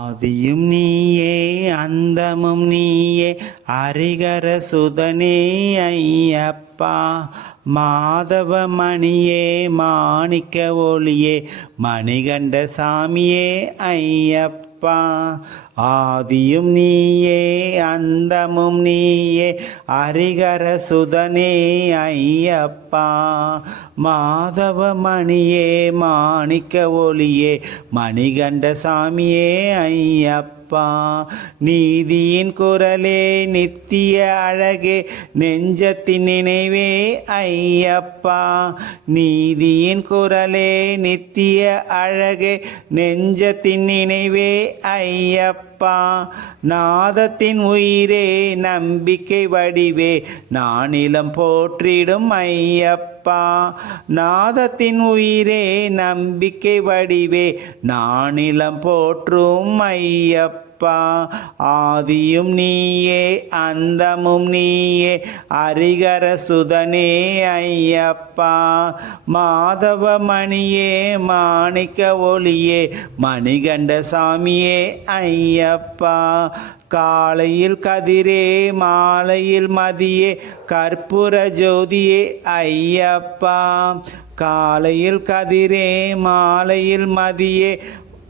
ஆதியும் நீயே அந்தமும் நீயே ஹரிகர சுதனே ஐயப்பா. மாதவ மணியே மாணிக்க ஒளியே மணிகண்ட சாமியே ஐயப்பா. ஆதியும் நீயே அந்தமும் நீயே ஹரிகர சுதனே ஐயப்பா. மாதவ மணியே மாணிக்க ஒளியே மணிகண்ட சாமியே ஐயப்பா. நீதியின் குரலே நித்திய அழகே நெஞ்சத்தின் நினைவே ஐயப்பா. நீதியின் குரலே நித்திய அழகே நெஞ்சத்தின் நினைவே ஐயப்பா. நாதத்தின் உயிரே நம்பிக்கை வடிவே நானிலம் போற்றிடும் ஐயப்பா. நாதத்தின் உயிரே நம்பிக்கை வடிவே நானிலம் போற்றும் ஐயப்பா. ஆதியும் நீயே அந்தமும் நீயே ஹரிகர சுதனே ஐயப்பா. மாதவ மணியே மாணிக்க ஒளியே மணிகண்ட சாமியே ஐயப்பா. காலையில் கதிரே மாலையில் மதியே கற்பூர ஜோதியே ஐயப்பா. காலையில் கதிரே மாலையில் மதியே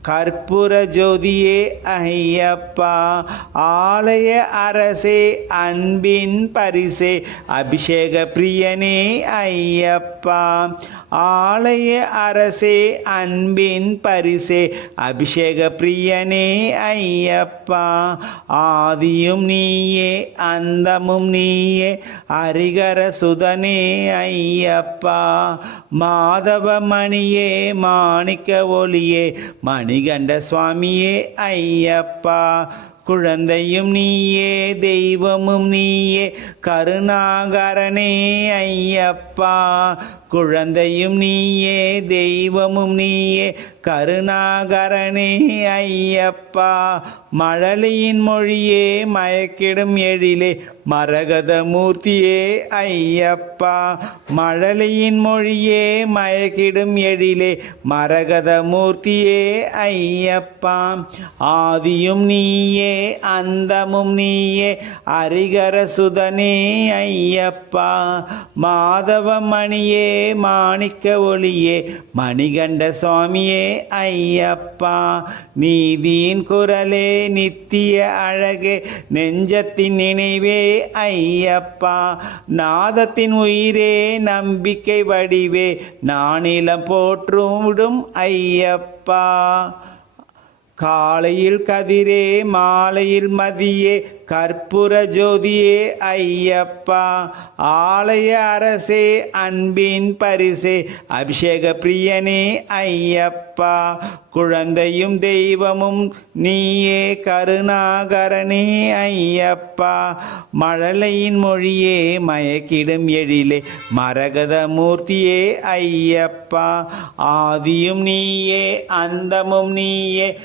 கற்பூர ஜோதியே ஐயப்பா. ஆலய அரசே அன்பின் பரிசே அபிஷேக பிரியனே ஐயப்பா. ஆலய அரசே அன்பின் பரிசே அபிஷேக பிரியனே ஐயப்பா. ஆதியும் நீயே அந்தமும் நீயே ஹரிகர சுதனே ஐயப்பா. மாதவ மணியே மாணிக்க ஒளியே மணிகண்ட சுவாமியே ஐயப்பா. குழந்தையும் நீயே தெய்வமும் நீயே கருணாகரனே ஐயப்பா. குழந்தையும் நீயே தெய்வமும் நீயே கருணாகரனே ஐயப்பா. மழலையின் மொழியே மயக்கிடும் எழிலே மரகத மூர்த்தியே ஐயப்பா. மழலையின் மொழியே மயக்கிடும் எழிலே மரகத மூர்த்தியே ஐயப்பா. ஆதியும் நீயே அந்தமும் நீயே ஹரிகர சுதனே ஐயப்பா. மாதவ மணியே மாணிக்க ஒளியே மணிகண்ட சுவாமியே ஐயப்பா. நீதியின் குரலே நித்திய அழகே நெஞ்சத்தின் நினைவே ஐயப்பா. நாதத்தின் உயிரே நம்பிக்கை வடிவே நானிலம் போற்றும் ஐயப்பா. காலையில் கதிரே மாலையில் மதியே கற்பூர ஜோதியே ஐயப்பா. ஆலய அரசே அன்பின் பரிசே அபிஷேக பிரியனே ஐயப்பா. குழந்தையும் தெய்வமும் நீயே கருணாகரனே ஐயப்பா. மழலையின் மொழியே மயக்கிடும் எழிலே மரகத மூர்த்தியே ஐயப்பா. ஆதியும் நீயே அந்தமும் நீயே